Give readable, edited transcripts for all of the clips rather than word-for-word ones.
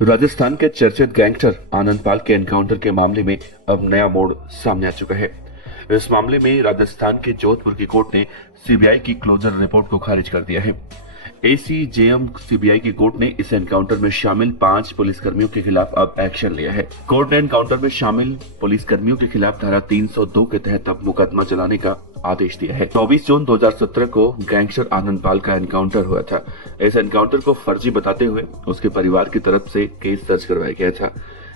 राजस्थान के चर्चित गैंगस्टर आनंद पाल के एनकाउंटर के मामले में अब नया मोड़ सामने आ चुका है। इस मामले में राजस्थान के जोधपुर की कोर्ट ने सीबीआई की क्लोजर रिपोर्ट को खारिज कर दिया है। एसीजेएम सीबीआई की कोर्ट ने इस एनकाउंटर में शामिल 5 पुलिसकर्मियों के खिलाफ अब एक्शन लिया है। कोर्ट ने एनकाउंटर में शामिल पुलिसकर्मियों के खिलाफ धारा 302 के तहत अब मुकदमा चलाने का आदेश दिया है। 24 जून 2017 को गैंगस्टर आनंद पाल का एनकाउंटर हुआ था। इस एनकाउंटर को फर्जी बताते हुए उसके परिवार की तरफ से केस दर्ज करवाया गया था।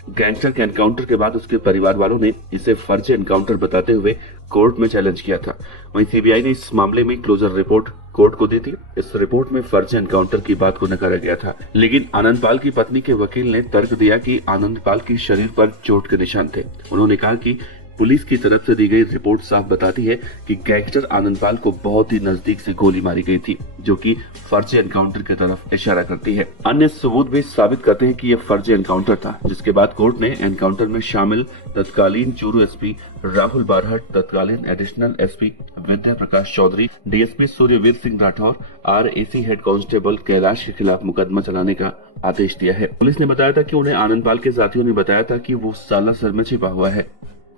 गैंगस्टर के एनकाउंटर के बाद उसके परिवार वालों ने इसे फर्जी एनकाउंटर बताते हुए कोर्ट में चैलेंज किया था। वहीं सीबीआई ने इस मामले में क्लोजर रिपोर्ट कोर्ट को दी थी। इस रिपोर्ट में फर्जी एनकाउंटर की बात को नकारा गया था, लेकिन आनंद पाल की पत्नी के वकील ने तर्क दिया कि आनंद पाल के शरीर पर चोट के निशान थे। उन्होंने कहा कि पुलिस की तरफ से दी गई रिपोर्ट साफ बताती है कि गैंगस्टर आनंद पाल को बहुत ही नजदीक से गोली मारी गई थी, जो कि फर्जी एनकाउंटर की तरफ इशारा करती है। अन्य सबूत भी साबित करते हैं कि यह फर्जी एनकाउंटर था, जिसके बाद कोर्ट ने एनकाउंटर में शामिल तत्कालीन चूरू एसपी राहुल बारहट, तत्कालीन additional SP Vidya Prakash Chaudhary, DSP Suryaveer Singh Rathore, RAC head constable Kailash के खिलाफ मुकदमा चलाने का आदेश दिया है। पुलिस ने बताया था कि उन्हें आनंद पाल के साथियों ने बताया था कि वो सालासर में छिपा हुआ है।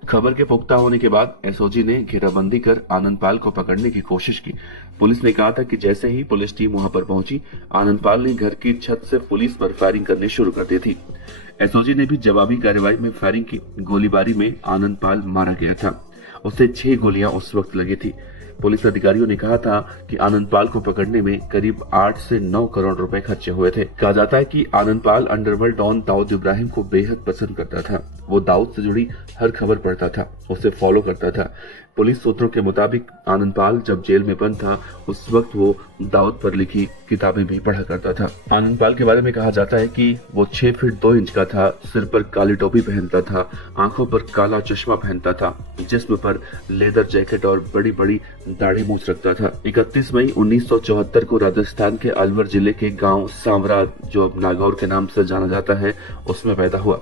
खबर के पुख्ता होने के बाद एसओजी ने घेराबंदी कर आनंद पाल को पकड़ने की कोशिश की। पुलिस ने कहा था कि जैसे ही पुलिस टीम वहां पर पहुंची, आनंद पाल ने घर की छत से पुलिस पर फायरिंग करनी शुरू कर दी थी। एसओजी ने भी जवाबी कार्रवाई में फायरिंग की। गोलीबारी में आनंद पाल मारा गया था। उसे 6 गोलियां उस वक्त लगी थी। पुलिस अधिकारियों ने कहा था कि आनंद पाल को पकड़ने में करीब 8 से 9 करोड़ रुपए खर्चे हुए थे। कहा जाता है कि आनंद पाल अंडरवर्ल्ड डॉन दाऊद इब्राहिम को बेहद पसंद करता था। वो दाऊद से जुड़ी हर खबर पढ़ता था, उसे फॉलो करता था। पुलिस सूत्रों के मुताबिक आनंद पाल जब जेल में बंद था, उस वक्त वो दाऊद पर लिखी किताबें भी पढ़ा करता था। आनंद पाल के बारे में कहा जाता है कि वो 6 फीट 2 इंच का था, सिर पर काली टोपी पहनता था, आंखों पर काला चश्मा पहनता था, जिस्म पर लेदर जैकेट और बड़ी बड़ी दाढ़ी मूछ रखता था। 31 मई 1974 को राजस्थान के अलवर जिले के गांव सांवरा, जो अब नागौर के नाम से जाना जाता है, उसमें पैदा हुआ।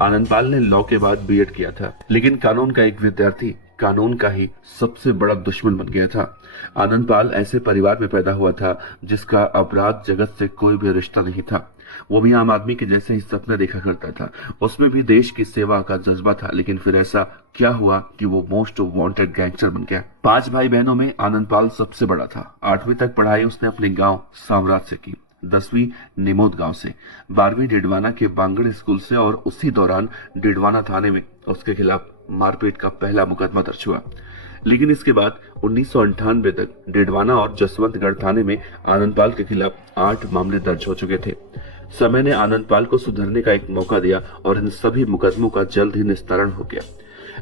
आनंद पाल ने लॉ के बाद बीएड किया था, लेकिन कानून का एक विद्यार्थी कानून का ही सबसे बड़ा दुश्मन बन गया था। आनंद पाल ऐसे परिवार में पैदा हुआ था जिसका अपराध जगत से कोई भी रिश्ता नहीं था। वो भी आम आदमी के जैसे ही सपने देखा करता था। उसमें भी देश की सेवा का जज्बा था, लेकिन फिर ऐसा क्या हुआ कि वो मोस्ट वांटेड गैंगस्टर बन गया। 5 भाई बहनों में आनंद पाल सबसे बड़ा था। 8वीं तक पढ़ाई उसने अपने गाँव साम्राज से की, 10वीं निमोद गांव से, 12वीं डिडवाना के बांगड़ स्कूल से, और उसी दौरान डिडवाना थाने में उसके खिलाफ मारपीट का पहला मुकदमा दर्ज हुआ। लेकिन इसके बाद 1998 तक डिडवाना और जसवंतगढ़ थाने में आनंद पाल के खिलाफ 8 मामले दर्ज हो चुके थे। समय ने आनंद पाल को सुधरने का एक मौका दिया और इन सभी मुकदमों का जल्द ही निस्तारण हो गया।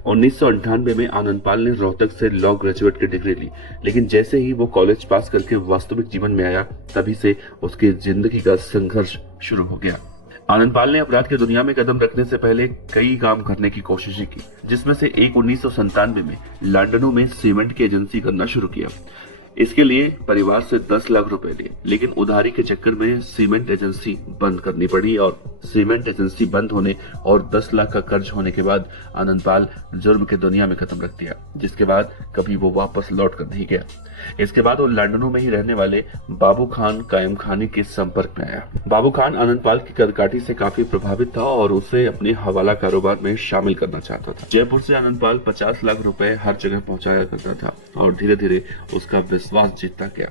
1998 में आनंद पाल ने रोहतक से लॉ ग्रेजुएट की डिग्री ली, लेकिन जैसे ही वो कॉलेज पास करके वास्तविक जीवन में आया, तभी से उसकी जिंदगी का संघर्ष शुरू हो गया। आनंद पाल ने अपराध की दुनिया में कदम रखने से पहले कई काम करने की कोशिशें की, जिसमें से एक 1997 में लंदनों में सीमेंट की एजेंसी करना शुरू किया। इसके लिए परिवार से 10 लाख रुपए लिए, लेकिन उधारी के चक्कर में सीमेंट एजेंसी बंद करनी पड़ी, और सीमेंट एजेंसी बंद होने और 10 लाख का कर्ज होने के बाद आनंद पाल जुर्म की दुनिया में कदम रख दिया, जिसके बाद कभी वो वापस लौट कर नहीं गया। इसके बाद वो लंदनों में ही रहने वाले बाबू खान कायम खानी के संपर्क में आया। बाबू खान आनंद पाल की कदकाठी से काफी प्रभावित था और उसे अपने हवाला कारोबार में शामिल करना चाहता था। जयपुर से आनंद पाल 50 लाख रुपए हर जगह पहुंचाया करता था और धीरे धीरे उसका विश्वास जीतता गया।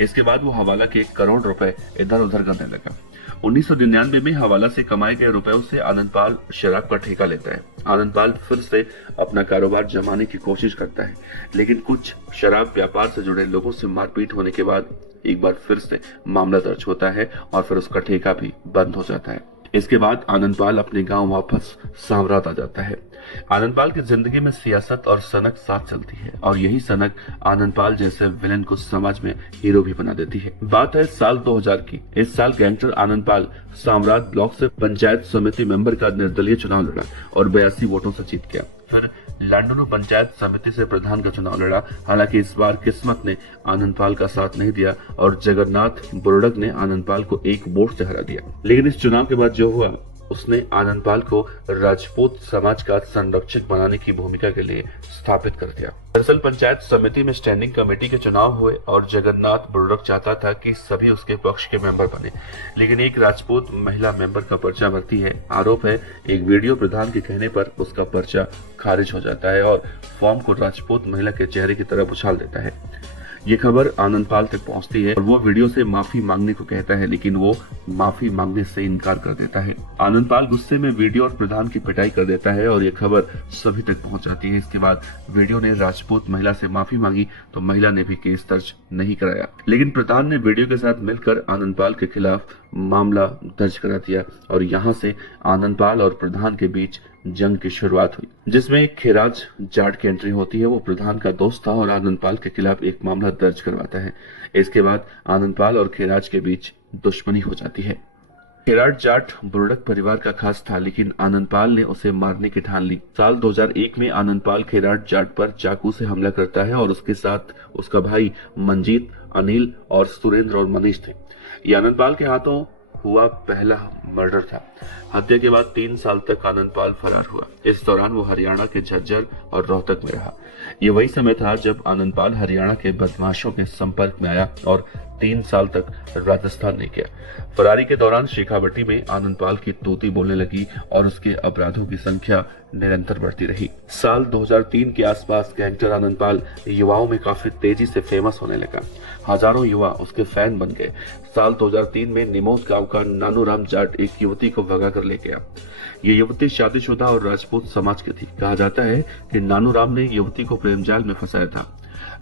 इसके बाद वो हवाला के 1 करोड़ रुपए इधर उधर करने लगा। 1999 में हवाला से कमाए गए रुपयों से आनंद पाल शराब का ठेका लेता है। आनंद पाल फिर से अपना कारोबार जमाने की कोशिश करता है, लेकिन कुछ शराब व्यापार से जुड़े लोगों से मारपीट होने के बाद एक बार फिर से मामला दर्ज होता है और फिर उसका ठेका भी बंद हो जाता है। इसके बाद आनंद पाल अपने गांव वापस सांवरात आ जाता है। आनंद पाल की जिंदगी में सियासत और सनक साथ चलती है, और यही सनक आनंद पाल जैसे विलेन को समाज में हीरो भी बना देती है। बात है साल 2000 की। इस साल गैंगस्टर आनंद पाल साम्राट ब्लॉक से पंचायत समिति मेंबर का निर्दलीय चुनाव लड़ा और 82 वोटों से जीत गया। फिर लंदनों पंचायत समिति से प्रधान का चुनाव लड़ा। हालांकि इस बार किस्मत ने आनंद पाल का साथ नहीं दिया और जगन्नाथ बुरडक ने आनंद पाल को 1 वोट से हरा दिया। लेकिन इस चुनाव के बाद जो हुआ उसने आनंदपाल को राजपूत समाज का संरक्षक बनाने की भूमिका के लिए स्थापित कर दिया। दरअसल पंचायत समिति में स्टैंडिंग कमेटी के चुनाव हुए और जगन्नाथ बुर्रक चाहता था कि सभी उसके पक्ष के मेंबर बने, लेकिन एक राजपूत महिला मेंबर का पर्चा भरती है। आरोप है एक वीडियो प्रधान के कहने पर उसका पर्चा खारिज हो जाता है और फॉर्म को राजपूत महिला के चेहरे की तरफ उछाल देता है। ये खबर आनंदपाल तक पहुंचती है और वो वीडियो से माफी मांगने को कहता है, लेकिन वो माफी मांगने से इनकार कर देता है। आनंदपाल गुस्से में वीडियो और प्रधान की पिटाई कर देता है और ये खबर सभी तक पहुंच जाती है। इसके बाद वीडियो ने राजपूत महिला से माफी मांगी तो महिला ने भी केस दर्ज नहीं कराया, लेकिन प्रधान ने वीडियो के साथ मिलकर आनंदपाल के खिलाफ मामला दर्ज करा दिया और यहाँ से आनंदपाल और प्रधान के बीच जंग की शुरुआत हुई, जिसमें खैराज जाट की एंट्री होती है। वो प्रधान का दोस्त था और आनंदपाल के खिलाफ एक मामला दर्ज करवाता है। इसके बाद आनंदपाल और खैराज के बीच दुश्मनी हो जाती है। खैराज जाट बुर्रक परिवार का खास था, लेकिन आनंदपाल ने उसे मारने की ठान ली। साल 2001 में आनंदपाल खैराज जाट पर चाकू से हमला करता है और उसके साथ उसका भाई मंजीत, अनिल और सुरेंद्र और मनीष थे। ये आनंदपाल के हाथों हुआ पहला मर्डर था। हत्या के बाद 3 साल तक आनंदपाल फरार हुआ। इस दौरान वो हरियाणा के झज्जर और रोहतक में रहा। ये वही समय था जब आनंदपाल हरियाणा के बदमाशों के संपर्क में आया और 3 साल तक राजस्थान नहीं गया। फरारी के दौरान शेखावटी में आनंदपाल की तूती बोलने लगी और उसके अपराधों की संख्या निरंतर बढ़ती रही। साल 2003 के आसपास गैंगस्टर आनंदपाल युवाओं में काफी तेजी से फेमस होने लगा। हजारों युवा उसके फैन बन गए। साल 2003 में निमोद गांव का नानूराम जाट एक युवती को भगा कर ले गया। ये युवती शादीशुदा और राजपूत समाज की थी। कहा जाता है कि नानूराम ने युवती को प्रेम जाल में फंसाया था।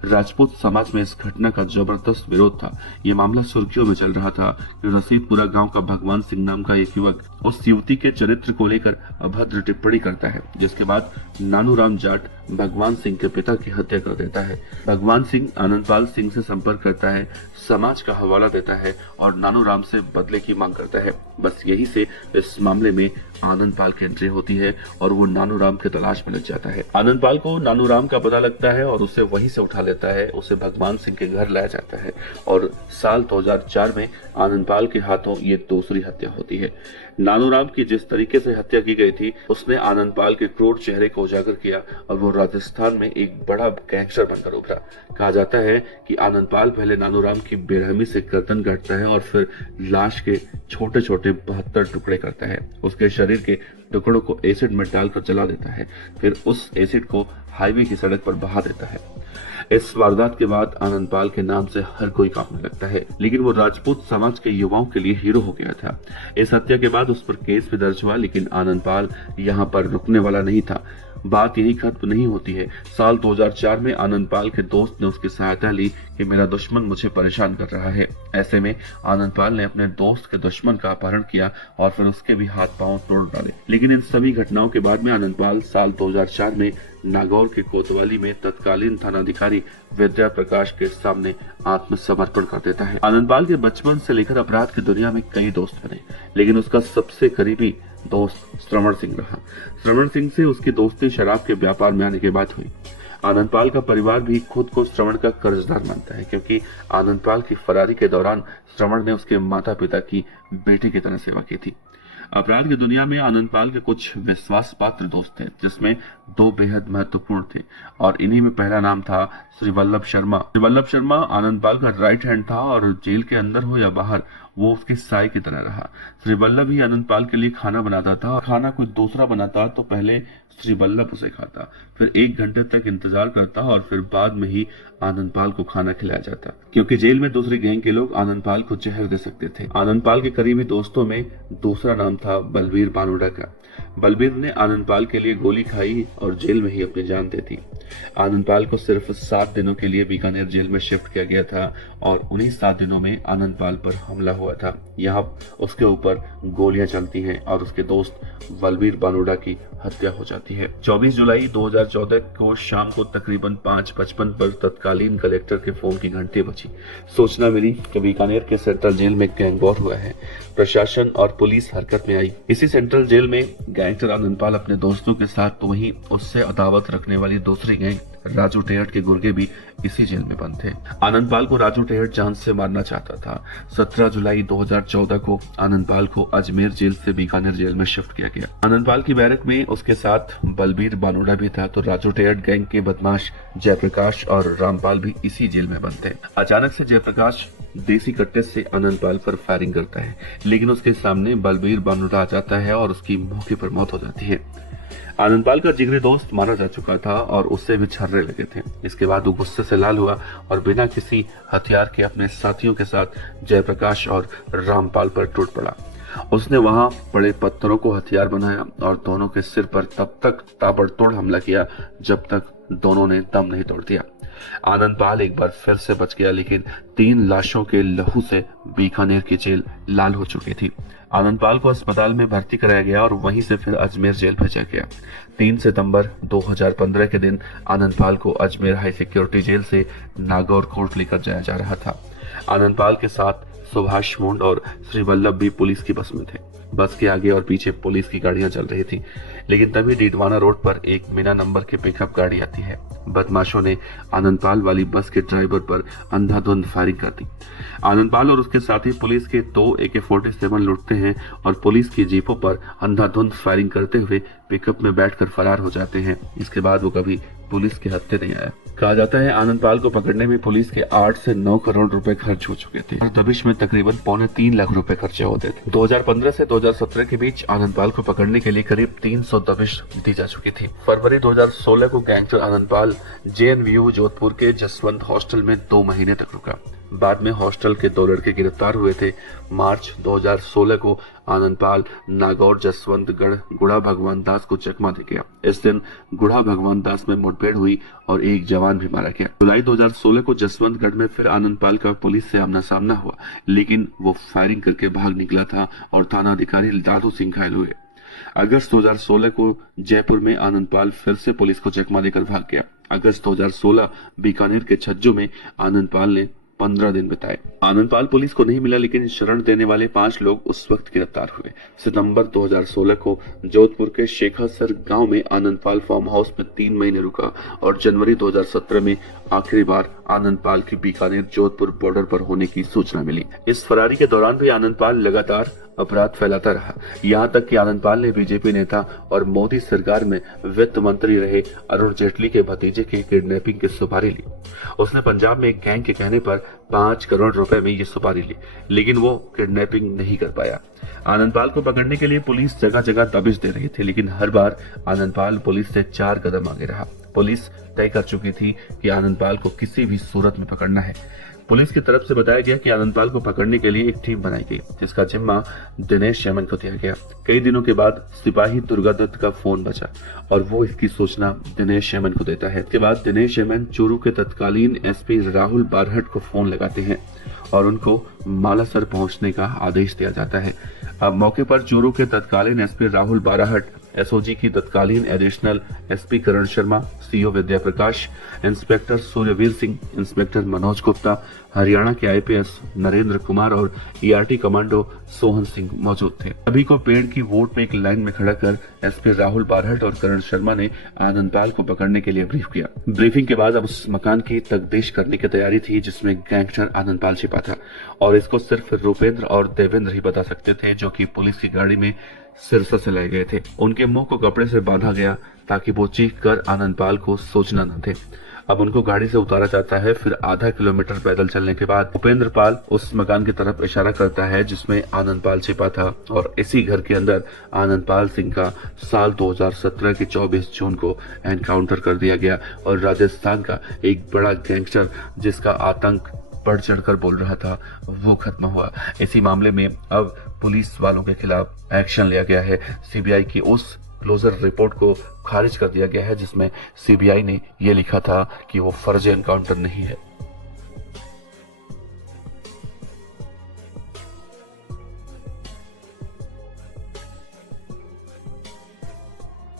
राजपूत समाज में इस घटना का जबरदस्त विरोध था। ये मामला सुर्खियों में चल रहा था कि रसीदपुरा गांव का भगवान सिंह नाम का एक युवक उस युवती के चरित्र को लेकर अभद्र टिप्पणी करता है, जिसके बाद नानूराम जाट भगवान सिंह के पिता की हत्या कर देता है। भगवान सिंह आनंदपाल सिंह से संपर्क करता है, समाज का हवाला देता है और नानूराम से बदले की मांग करता है। बस यही से इस मामले में आनंदपाल की एंट्री होती है और वो नानूराम की तलाश में लग जाता है। आनंदपाल को नानूराम का पता लगता है और उसे वहीं से उठा लेता है। उसे भगवान सिंह के घर लाया जाता है और साल 2004 में आनंदपाल के हाथों ये दूसरी हत्या होती है। नानूराम की जिस तरीके से हत्या की गई थी, उसने आनंदपाल के क्रूर चेहरे को उजागर किया और वो राजस्थान में एक बड़ा गैंगस्टर बनकर उभरा। कहा जाता है कि आनंदपाल पहले नानूराम की बेरहमी से गर्दन काटता है और फिर लाश के छोटे छोटे 72 टुकड़े करता है। उसके शरीर के टुकड़ों को एसिड में डालकर जला देता है, फिर उस एसिड को हाईवे की सड़क पर बहा देता है। इस वारदात के बाद आनंदपाल के नाम से हर कोई कांपने लगता है, लेकिन वो राजपूत समाज के युवाओं के लिए हीरो हो गया था। इस हत्या के बाद उस पर केस भी दर्ज हुआ, लेकिन आनंदपाल यहाँ पर रुकने वाला नहीं था। बात यही खत्म नहीं होती है। साल 2004 में आनंदपाल के दोस्त ने उसकी सहायता ली कि मेरा दुश्मन मुझे परेशान कर रहा है। ऐसे में आनंदपाल ने अपने दोस्त के दुश्मन का अपहरण किया और फिर उसके भी हाथ पांव तोड़ डाले। लेकिन इन सभी घटनाओं के बाद में आनंदपाल साल 2004 में नागौर के कोतवाली में तत्कालीन थानाधिकारी विद्या प्रकाश के सामने आत्मसमर्पण कर देता है। आनंदपाल के बचपन से लेकर अपराध की दुनिया में कई दोस्त बने, लेकिन उसका सबसे करीबी दोस्त श्रवण सिंह रहा। श्रवण सिंह से उसकी दोस्ती शराब के व्यापार में आने के बाद हुई। आनंदपाल का परिवार भी खुद को श्रवण का कर्जदार मानता है, क्योंकि आनंदपाल की फरारी के दौरान श्रवण ने उसके माता पिता की बेटी की तरह सेवा की थी। अपराध की दुनिया में आनंदपाल के कुछ विश्वास पात्र दोस्त थे, जिसमें 2 बेहद महत्वपूर्ण थे और इन्हीं में पहला नाम था श्री वल्लभ शर्मा। श्री वल्लभ शर्मा आनंदपाल का राइट हैंड था और जेल के अंदर हो या बाहर वो उसके साय की तरह रहा। श्री वल्लभ ही आनंदपाल के लिए खाना बनाता था। खाना कोई दूसरा बनाता तो पहले श्री वल्लभ उसे खाता, फिर 1 घंटे तक इंतजार करता और फिर बाद में ही आनंदपाल को खाना खिलाया जाता, क्योंकि जेल में दूसरी गैंग के लोग आनंदपाल को जहर दे सकते थे। आनंदपाल के करीबी दोस्तों में दूसरा नाम था बलबीर बानुड़ा का। बलबीर ने आनंदपाल के लिए गोली खाई और जेल में ही अपनी जान दे दी। आनंदपाल को सिर्फ 7 दिनों के लिए बीकानेर जेल में शिफ्ट किया गया था और उन्हीं 7 दिनों में आनंदपाल पर हमला हुआ था। यहाँ उसके ऊपर गोलियां चलती हैं और उसके दोस्त बलबीर बानुड़ा की हत्या हो जाती है। 24 जुलाई 2014 को शाम को तकरीबन 5:55 पर तत्कालीन कलेक्टर के फोन की घंटी बजी। सूचना मिली कि बीकानेर के सेंट्रल जेल में गैंग वॉर हुआ है। प्रशासन और पुलिस हरकत में आई। इसी सेंट्रल जेल में गैंगस्टर आनंदपाल अपने दोस्तों के साथ तो वहीं उससे अदावत रखने वाली दूसरी गैंग राजू टेहट के गुर्गे भी इसी जेल में बंद थे। आनंदपाल को राजू टेहट जान से मारना चाहता था। 17 जुलाई 2014 को आनंदपाल को अजमेर जेल से बीकानेर जेल में शिफ्ट किया गया। आनंदपाल की बैरक में उसके साथ बलबीर बानोड़ा भी था, तो राजू टेहट गैंग के बदमाश जयप्रकाश और रामपाल भी इसी जेल में बंद थे। अचानक से जयप्रकाश देसी कट्टे से आनंदपाल पर फायरिंग करता है, लेकिन उसके सामने बलबीर बानोड़ा आ जाता है और उसकी मौके पर मौत हो जाती है। आनंदपाल का जिगरी दोस्त मारा जा चुका था और उससे भी छर्रे लगे थे। इसके बाद वो गुस्से से लाल हुआ और बिना किसी हथियार के अपने साथियों के साथ जयप्रकाश और रामपाल पर टूट पड़ा। उसने वहां पड़े पत्थरों को हथियार बनाया और दोनों के सिर पर तब तक ताबड़तोड़ हमला किया जब तक दोनों ने दम नहीं तोड़ दिया। आनंदपाल एक बार फिर से बच गया, लेकिन 3 लाशों के लहू से बीकानेर की जेल लाल हो चुकी थी। आनंदपाल को अस्पताल में भर्ती कराया गया और वहीं से फिर अजमेर जेल भेजा गया। 3 सितंबर 2015 के दिन आनंदपाल को अजमेर हाई सिक्योरिटी जेल से नागौर कोर्ट लेकर जाया जा रहा था। आनंदपाल के साथ सुभाष मुंड और श्री वल्लभ भी पुलिस की बस में थे। बस के आगे और पीछे पुलिस की गाड़ियां चल रही थी, लेकिन तभी डीडवाना रोड पर एक बिना नंबर की पिकअप गाड़ी आती है। बदमाशों ने आनंदपाल वाली बस के ड्राइवर पर अंधाधुंध फायरिंग कर दी। आनंदपाल और उसके साथी पुलिस के 2 AK-47 लूटते हैं और पुलिस की जीपों पर अंधाधुंध फायरिंग करते हुए पिकअप में बैठकर फरार हो जाते हैं। इसके बाद वो कभी पुलिस के हत्थे नहीं आया। कहा जाता है आनंदपाल को पकड़ने में पुलिस के 8 से 9 करोड़ रुपए खर्च हो चुके थे और दबिश में तकरीबन 2.25 लाख रुपए खर्चे होते थे। 2015 से 2017 के बीच आनंदपाल को पकड़ने के लिए करीब 300 दबिश दी जा चुकी थी। फरवरी 2016 को गैंगस्टर आनंदपाल JNVU जोधपुर के जसवंत हॉस्टल में 2 महीने तक रुका। बाद में हॉस्टल के 2 लड़के गिरफ्तार हुए थे। मार्च 2016 को आनंदपाल नागौर जसवंतगढ़ गुड़ा भगवान दास को चकमा दे गया। इस दिन गुड़ा भगवान दास में मुठभेड़ हुई और एक जवान भी मारा गया। जुलाई 2016 को जसवंतगढ़ में फिर आनंदपाल का पुलिस से आमना सामना हुआ, लेकिन वो फायरिंग करके भाग निकला था और थाना अधिकारी दादू सिंह घायल हुए। अगस्त 2016 को जयपुर में आनंदपाल फिर से पुलिस को चकमा देकर भाग गया। अगस्त 2016 बीकानेर के छज्जू में आनंदपाल ने 15 दिन बिताए। आनंदपाल पुलिस को नहीं मिला, लेकिन शरण देने वाले 5 लोग उस वक्त गिरफ्तार हुए। सितंबर 2016 को जोधपुर के शेखासर गांव में आनंदपाल फार्म हाउस में 3 महीने रुका और जनवरी 2017 में आखिरी बार आनंदपाल की बीकानेर जोधपुर बॉर्डर पर होने की सूचना मिली। इस फरारी के दौरान भी आनंदपाल लगातार अपराध फैलाता रहा। यहाँ तक कि आनंदपाल ने बीजेपी नेता और मोदी सरकार में वित्त मंत्री रहे अरुण जेटली के भतीजे की किडनैपिंग की सुपारी ली। उसने पंजाब में एक गैंग के कहने पर 5 करोड़ रुपए में ये सुपारी ली, लेकिन वो किडनैपिंग नहीं कर पाया। आनंदपाल को पकड़ने के लिए पुलिस जगह जगह दबिश दे रही थी, लेकिन हर बार आनंदपाल पुलिस से 4 कदम आगे रहा। पुलिस तय कर चुकी थी कि आनंदपाल को किसी भी सूरत में पकड़ना है। पुलिस की तरफ से बताया गया कि आनंदपाल को पकड़ने के लिए एक टीम बनाई गई, जिसका जिम्मा दिनेश यमन को दिया गया। कई दिनों के बाद सिपाही दुर्गादत्त का फोन बचा और वो इसकी सूचना दिनेश यमन को देता है। इसके बाद दिनेश यमन चूरू के तत्कालीन SP राहुल बारहट को फोन लगाते हैं और उनको मालासर पहुंचने का आदेश दिया जाता है। अब मौके पर चूरू के तत्कालीन SP राहुल बारहट, SOG की तत्कालीन एडिशनल SP करण शर्मा, CO विद्या प्रकाश, इंस्पेक्टर सूर्यवीर सिंह, इंस्पेक्टर मनोज गुप्ता, हरियाणा के IPS नरेंद्र कुमार और ERT कमांडो सोहन सिंह मौजूद थे। सभी को पेड़ की वोट में एक लाइन में खड़ा कर SP राहुल बारहट और करण शर्मा ने आनंदपाल को पकड़ने के लिए ब्रीफ किया। ब्रीफिंग के बाद अब उस मकान की तफ्तीश करने की तैयारी थी जिसमें गैंगस्टर आनंदपाल छिपा था और इसको सिर्फ रूपेंद्र और देवेंद्र ही बता सकते थे, जो कि पुलिस की गाड़ी में सिरसा से लाए गए थे। उनके मुंह को कपड़े से बांधा गया ताकि वो चीख कर आनंदपाल को सोचना न थे। अब उनको गाड़ी से उतारा जाता है। फिर आधा किलोमीटर पैदल चलने के बाद उपेंद्र पाल उस मकान की तरफ इशारा करता है जिसमें आनंदपाल छिपा था और इसी घर के अंदर आनंदपाल सिंह का साल 2017 की 24 जून को एनकाउंटर कर दिया गया और राजस्थान का एक बड़ा गैंगस्टर जिसका आतंक बढ़ चढ़कर बोल रहा था वो खत्म हुआ। इसी मामले में अब पुलिस वालों के खिलाफ एक्शन लिया गया है। CBI की उस क्लोजर रिपोर्ट को खारिज कर दिया गया है जिसमें CBI ने ये लिखा था कि वो फर्जी एनकाउंटर नहीं है।